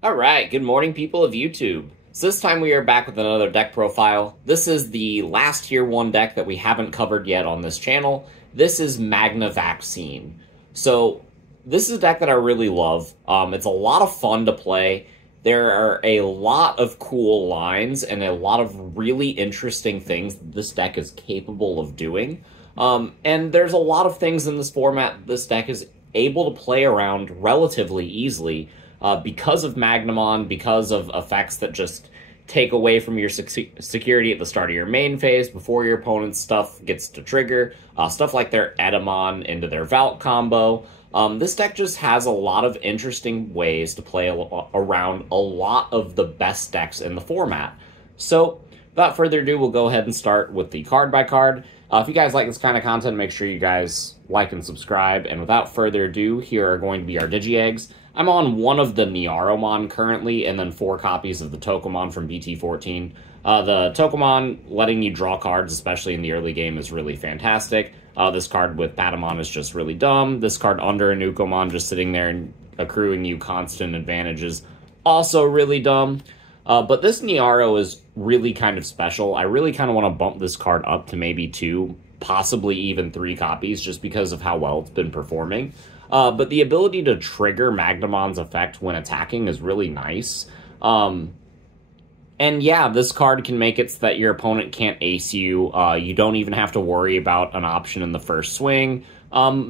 Alright, good morning people of YouTube. So this time we are back with another deck profile. This is the last Tier 1 deck that we haven't covered yet on this channel. This is Magnavaccine. So this is a deck that I really love. It's a lot of fun to play. There are a lot of cool lines and a lot of really interesting things that this deck is capable of doing. And there's a lot of things in this format this deck is able to play around relatively easily. Because of Magnamon, because of effects that just take away from your security at the start of your main phase before your opponent's stuff gets to trigger. Stuff like their Edamon into their Valk combo. This deck just has a lot of interesting ways to play around a lot of the best decks in the format. So, without further ado, we'll go ahead and start with the card by card. If you guys like this kind of content, make sure you guys like and subscribe. And without further ado, here are going to be our Digi-Eggs. I'm on one of the Nyaromon currently, and then 4 copies of the Tokomon from BT16. The Tokomon letting you draw cards, especially in the early game, is really fantastic. This card with Patamon is just really dumb. This card under a Nukomon just sitting there and accruing you constant advantages, also really dumb. But this Nyaro is really kind of special. I really kind of want to bump this card up to maybe 2, possibly even 3 copies, just because of how well it's been performing. But the ability to trigger Magnamon's effect when attacking is really nice. And yeah, this card can make it so that your opponent can't ace you. You don't even have to worry about an option in the first swing.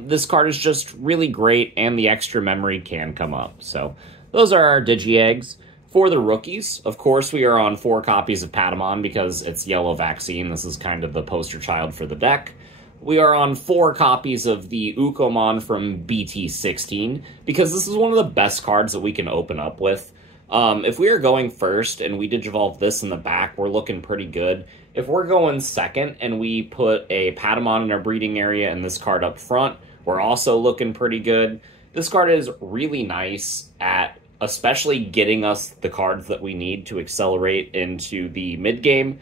This card is just really great, and the extra memory can come up. So those are our Digi-Eggs. For the rookies, of course, we are on 4 copies of Patamon because it's Yellow Vaccine. This is kind of the poster child for the deck. We are on 4 copies of the Ukomon from BT16, because this is one of the best cards that we can open up with. If we are going first and we Digivolve this in the back, we're looking pretty good. If we're going second and we put a Patamon in our breeding area and this card up front, we're also looking pretty good. This card is really nice at especially getting us the cards that we need to accelerate into the mid-game.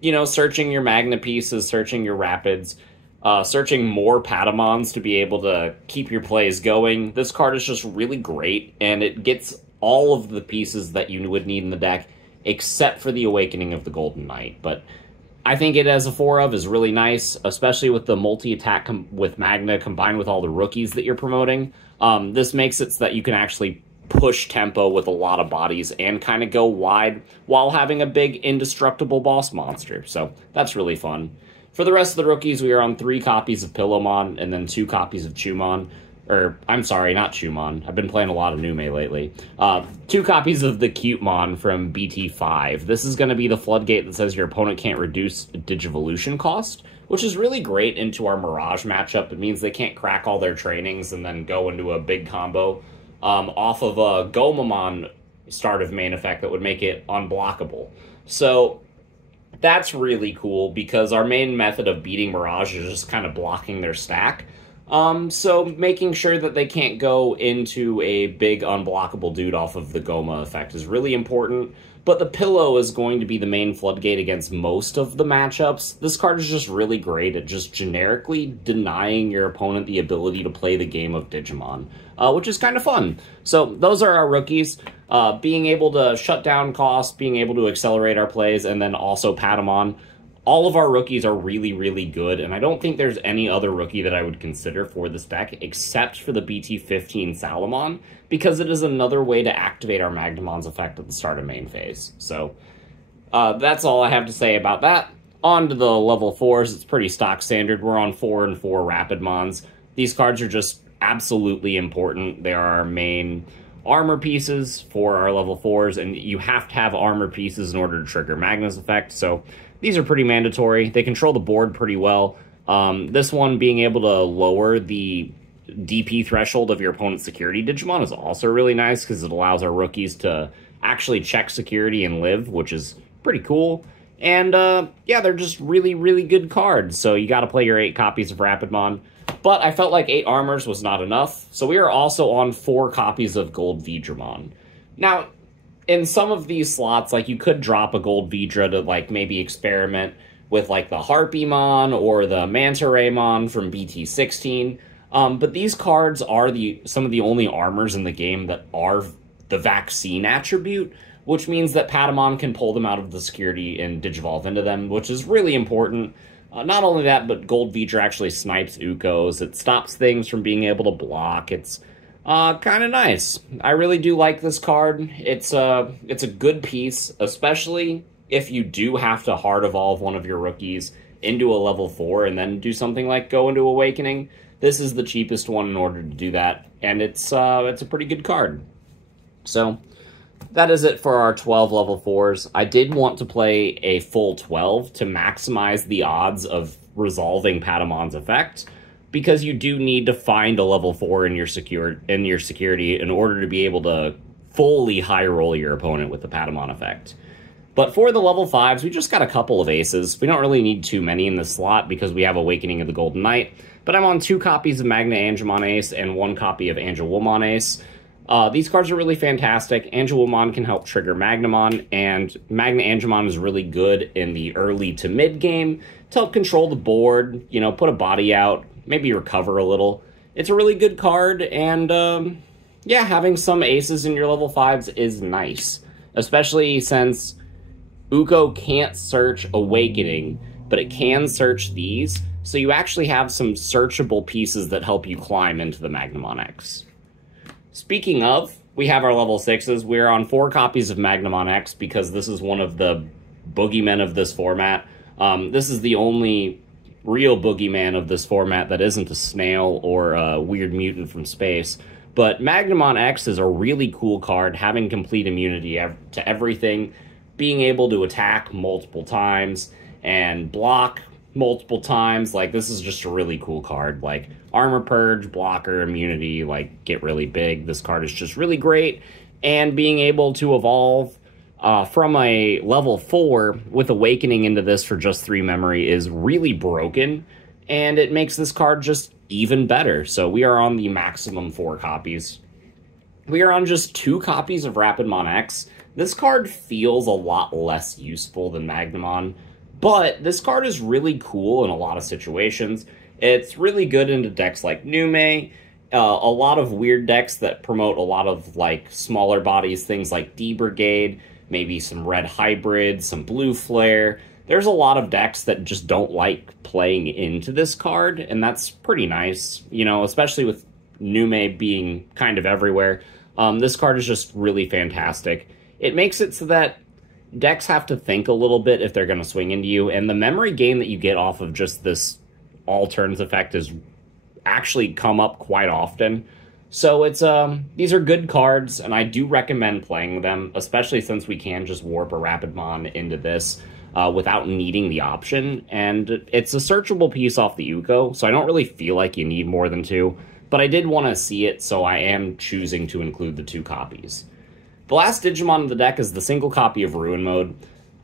You know, searching your Magna pieces, searching your Rapids, searching more Patamons to be able to keep your plays going. This card is just really great, and it gets all of the pieces that you would need in the deck, except for the Awakening of the Golden Knight. But I think it as a 4 of is really nice, especially with the multi-attack with Magna combined with all the rookies that you're promoting. This makes it so that you can actually push tempo with a lot of bodies and kind of go wide while having a big indestructible boss monster. So that's really fun. For the rest of the rookies, we are on 3 copies of Pillowmon and then 2 copies of Chumon. Or, I'm sorry, not Chumon. I've been playing a lot of Nume lately. 2 copies of the Cutemon from BT5. This is going to be the floodgate that says your opponent can't reduce Digivolution cost, which is really great into our Mirage matchup. It means they can't crack all their trainings and then go into a big combo off of a Gomamon start of main effect that would make it unblockable. So that's really cool because our main method of beating Mirage is just kind of blocking their stack. So making sure that they can't go into a big unblockable dude off of the Goma effect is really important. But the Pillow is going to be the main floodgate against most of the matchups. This card is just really great at just generically denying your opponent the ability to play the game of Digimon, which is kind of fun. So those are our rookies. Being able to shut down costs, being able to accelerate our plays, and then also Patamon. All of our rookies are really, really good, and I don't think there's any other rookie that I would consider for this deck except for the BT15 Salamon, because it is another way to activate our Magnamon's effect at the start of main phase. So that's all I have to say about that. On to the level 4s, it's pretty stock standard. We're on 4 and 4 Rapidmons. These cards are just absolutely important. They are our main armor pieces for our level 4s, and you have to have armor pieces in order to trigger Magna's effect, so these are pretty mandatory. They control the board pretty well. This one being able to lower the DP threshold of your opponent's security Digimon is also really nice because it allows our rookies to actually check security and live, which is pretty cool. And yeah, they're just really, really good cards. So you got to play your 8 copies of Rapidmon. But I felt like 8 armors was not enough. So we are also on 4 copies of Gold Vidramon. Now, in some of these slots, like, you could drop a Gold Vidra to, like, maybe experiment with, like, the Harpymon or the Manta Raymon from BT16. But these cards are some of the only armors in the game that are the vaccine attribute, which means that Patamon can pull them out of the security and Digivolve into them, which is really important. Not only that, but Gold Feature actually snipes Ukos. It stops things from being able to block. It's kind of nice. I really do like this card. It's a good piece, especially if you do have to hard evolve one of your rookies into a level 4 and then do something like go into Awakening. This is the cheapest one in order to do that, and it's a pretty good card. So that is it for our 12 level 4s. I did want to play a full 12 to maximize the odds of resolving Patamon's effect, because you do need to find a level 4 in your security in order to be able to fully high roll your opponent with the Patamon effect. But for the level 5s, we just got a couple of aces. We don't really need too many in this slot because we have Awakening of the Golden Knight, but I'm on 2 copies of Magnamon Ace and 1 copy of Angelwomon Ace. These cards are really fantastic. Angelwomon can help trigger Magnamon, and Magnamon is really good in the early to mid game to help control the board, you know, put a body out, maybe recover a little. It's a really good card, and yeah, having some aces in your level 5s is nice, especially since Uko can't search Awakening, but it can search these, so you actually have some searchable pieces that help you climb into the Magnamon X. Speaking of, we have our level 6s. We're on 4 copies of Magnamon X because this is one of the boogeymen of this format. This is the only real boogeyman of this format that isn't a snail or a weird mutant from space. But Magnamon X is a really cool card, having complete immunity to everything, being able to attack multiple times and block multiple times. Like, this is just a really cool card. Like, Armor Purge, Blocker, Immunity, like, get really big. This card is just really great. And being able to evolve from a level 4 with Awakening into this for just 3 memory is really broken, and it makes this card just even better. So we are on the maximum 4 copies. We are on just 2 copies of Rapidmon X. This card feels a lot less useful than Magnamon, but this card is really cool in a lot of situations. It's really good into decks like Nume, a lot of weird decks that promote a lot of like smaller bodies, things like D-Brigade, maybe some red hybrids, some blue flare. There's a lot of decks that just don't like playing into this card, and that's pretty nice, you know, especially with Nume being kind of everywhere. This card is just really fantastic. It makes it so that decks have to think a little bit if they're going to swing into you, and the memory gain that you get off of just this all turns effect is actually come up quite often. So it's these are good cards, and I do recommend playing them, especially since we can just warp a Rapidmon into this without needing the option, and it's a searchable piece off the Uko, so I don't really feel like you need more than 2, but I did want to see it, so I am choosing to include the 2 copies. The last Digimon of the deck is the single copy of Ruin Mode.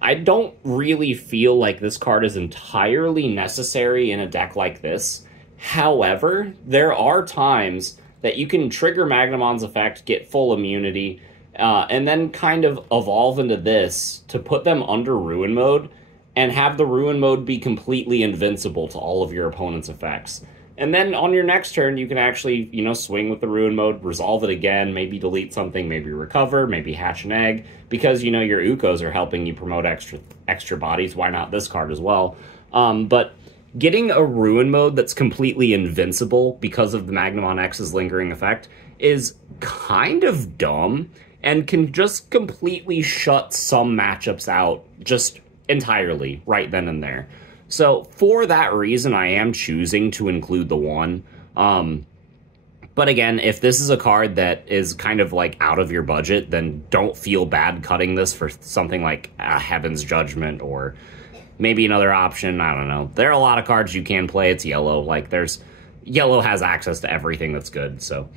I don't really feel like this card is entirely necessary in a deck like this. However, there are times that you can trigger Magnamon's effect, get full immunity, and then kind of evolve into this to put them under Ruin Mode and have the Ruin Mode be completely invincible to all of your opponent's effects. And then on your next turn, you can actually, you know, swing with the Ruin Mode, resolve it again, maybe delete something, maybe recover, maybe hatch an egg, because, you know, your Ukos are helping you promote extra bodies. Why not this card as well? But getting a Ruin Mode that's completely invincible because of the Magnamon X's lingering effect is kind of dumb and can just completely shut some matchups out just entirely right then and there. So for that reason, I am choosing to include the 1. But again, if this is a card that is kind of like out of your budget, then don't feel bad cutting this for something like Heaven's Judgment or maybe another option. I don't know. There are a lot of cards you can play. It's yellow. Like, yellow has access to everything that's good. So,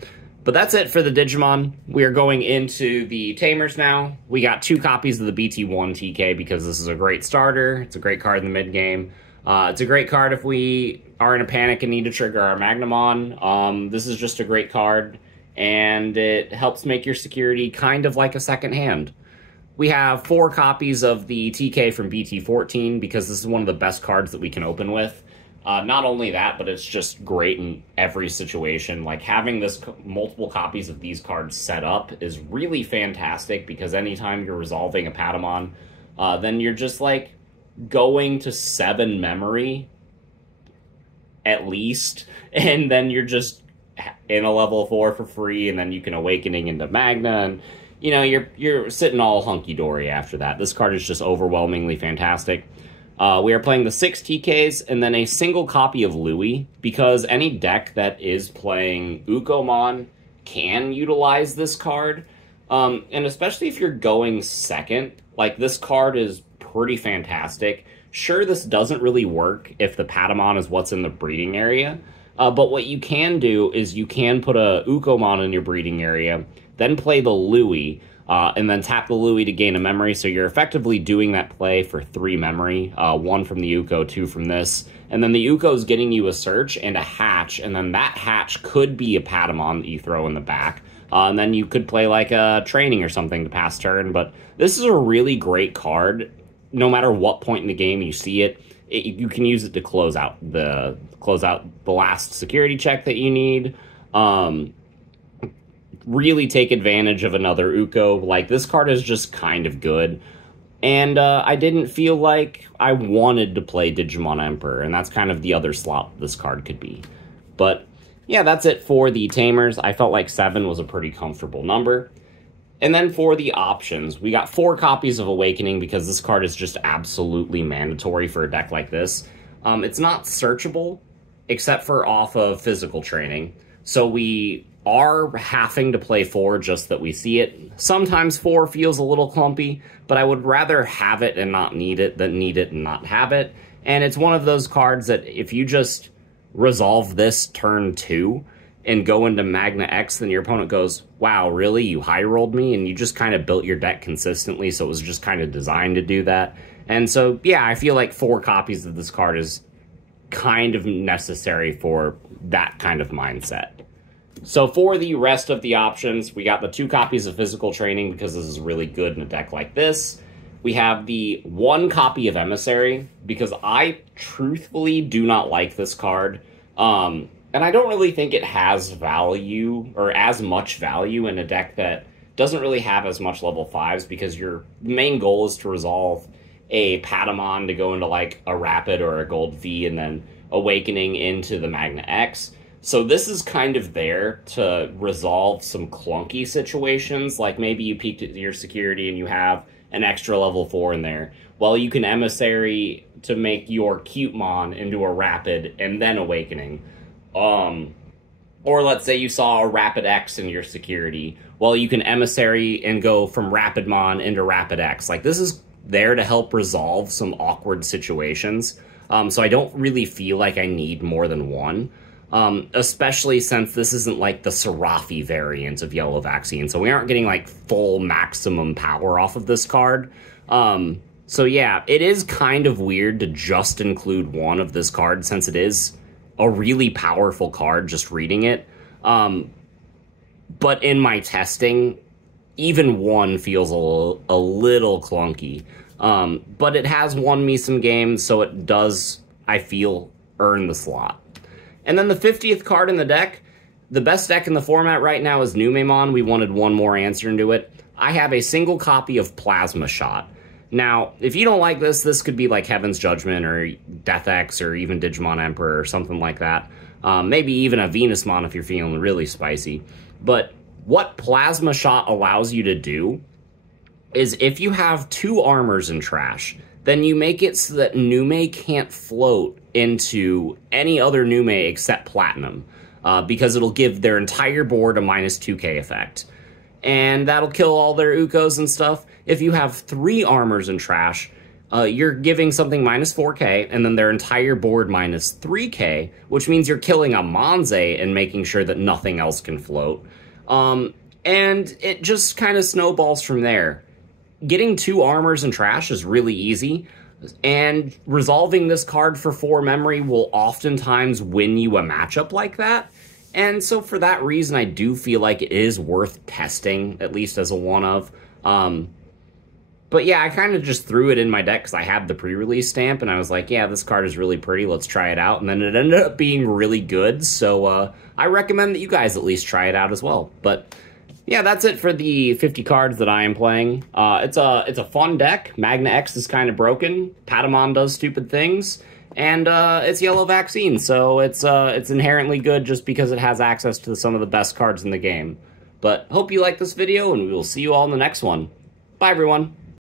but that's it for the Digimon. We are going into the Tamers now. We got 2 copies of the BT1 TK because this is a great starter. It's a great card in the mid game. It's a great card if we are in a panic and need to trigger our Magnamon. This is just a great card, and it helps make your security kind of like a second hand. We have 4 copies of the TK from BT14 because this is one of the best cards that we can open with. Not only that, but it's just great in every situation. Like, having this multiple copies of these cards set up is really fantastic, because anytime you're resolving a Patamon, then you're just, like, going to 7 memory, at least, and then you're just in a level 4 for free, and then you can Awakening into Magna, and, you know, you're sitting all hunky-dory after that. This card is just overwhelmingly fantastic. We are playing the 6 TKs and then a single copy of Louis, because any deck that is playing Ukomon can utilize this card. And especially if you're going second, like, this card is pretty fantastic. Sure, this doesn't really work if the Patamon is what's in the breeding area, but what you can do is you can put a Ukomon in your breeding area, then play the Louis, and then tap the Louis to gain a memory, so you're effectively doing that play for 3 memory, 1 from the Uko, 2 from this, and then the Uko's getting you a search and a hatch, and then that hatch could be a Patamon that you throw in the back, and then you could play like a training or something to pass turn. But this is a really great card. No matter what point in the game you see it, you can use it to close out the last security check that you need. Really take advantage of another Uko. Like, this card is just kind of good. And I didn't feel like I wanted to play Digimon Emperor, and that's kind of the other slot this card could be. But yeah, that's it for the Tamers. I felt like 7 was a pretty comfortable number. And then for the options, we got 4 copies of Awakening, because this card is just absolutely mandatory for a deck like this. It's not searchable, except for off of physical training. So we are having to play 4 just that we see it. Sometimes 4 feels a little clumpy, but I would rather have it and not need it than need it and not have it. And it's one of those cards that if you just resolve this turn 2 and go into Magna X, then your opponent goes, wow, really? You high-rolled me? And you just kind of built your deck consistently, so it was just kind of designed to do that. And so, yeah, I feel like 4 copies of this card is kind of necessary for that kind of mindset. So for the rest of the options, we got the 2 copies of Physical Training, because this is really good in a deck like this. We have the 1 copy of Emissary, because I truthfully do not like this card. And I don't really think it has value, or as much value, in a deck that doesn't really have as much level 5s, because your main goal is to resolve a Patamon to go into, like, a Rapid or a Gold V, and then Awakening into the Magna X. So this is kind of there to resolve some clunky situations, like maybe you peeked at your security and you have an extra level 4 in there. Well, you can Emissary to make your Cutemon into a Rapid and then Awakening. Or let's say you saw a Rapid X in your security. Well, you can Emissary and go from Rapidmon into Rapid X. Like, this is there to help resolve some awkward situations. So I don't really feel like I need more than 1. Especially since this isn't like the Serafi variant of Yellow Vaccine, so we aren't getting like full maximum power off of this card. So yeah, it is kind of weird to just include 1 of this card, since it is a really powerful card just reading it. But in my testing, even 1 feels a little clunky. But it has won me some games, so it does, I feel, earn the slot. And then the 50th card in the deck, the best deck in the format right now is numemon. We wanted 1 more answer into it. I have a single copy of Plasma Shot. Now, if you don't like this, this could be like Heaven's Judgment or Death X or even Digimon Emperor or something like that. Maybe even a Venusmon if you're feeling really spicy. But what Plasma Shot allows you to do is if you have 2 armors in trash, then you make it so that Nume can't float into any other Nume except Platinum, because it'll give their entire board a -2k effect. And that'll kill all their Ukos and stuff. If you have 3 armors in trash, you're giving something -4k, and then their entire board -3k, which means you're killing a Monze and making sure that nothing else can float. And it just kind of snowballs from there. Getting 2 armors in trash is really easy, and resolving this card for 4 memory will oftentimes win you a matchup like that. And so for that reason, I do feel like it is worth testing, at least as a one-of. But yeah, I kind of just threw it in my deck because I had the pre-release stamp, and I was like, yeah, this card is really pretty, let's try it out. And then it ended up being really good, so I recommend that you guys at least try it out as well. But yeah, that's it for the 50 cards that I am playing. It's a fun deck. Magna X is kind of broken. Patamon does stupid things. And it's Yellow Vaccine, so it's inherently good just because it has access to some of the best cards in the game. But hope you like this video, and we will see you all in the next one. Bye, everyone.